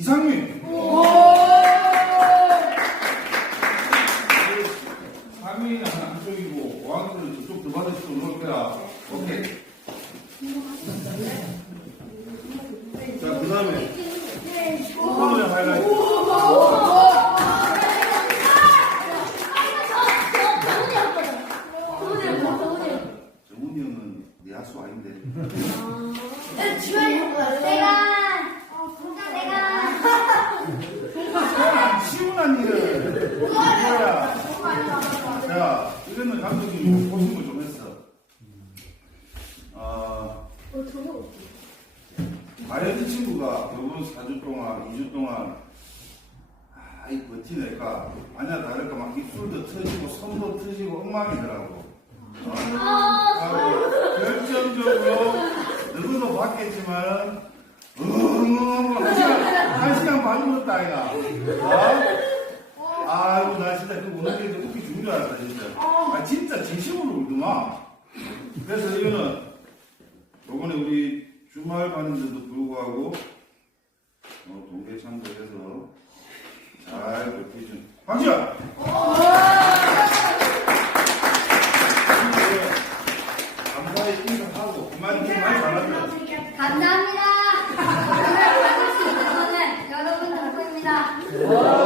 이상민. 상민이는 한쪽이고 왕들은 저쪽 두또 놓을 거야. 오케이. 자, 그 다음에 오늘 하이라이트. 정훈이 형은 내 야수 아닌데. 안 치운한 일을. 뭐야. 자, 이거는 감독님이 고심을 좀 했어. 아, 과연 이 친구가 이번 4주 동안, 2주 동안, 아, 이 버티낼까? 아니야, 다를까? 막 입술도 터지고, 손도 터지고, 엉망이더라고. 어? 결정적으로, 누구도 봤겠지만, 응, 한 시간, 한 시간 반 넘었다, 아이가. 어? 아이고, 나 진짜 그 오는 게 웃기 죽는 줄 알았다, 진짜. 아, 진짜 진심으로 울더만. 그래서 이거는 요번에 우리 주말 봤는데도 불구하고 어, 동계 참고해서 잘 높이준 황지야! 감사의 인사하고 그만 좀 많이 잘하죠. 감사합니다. 오늘 받을 수 있는 저는 여러분 덕분입니다. 네.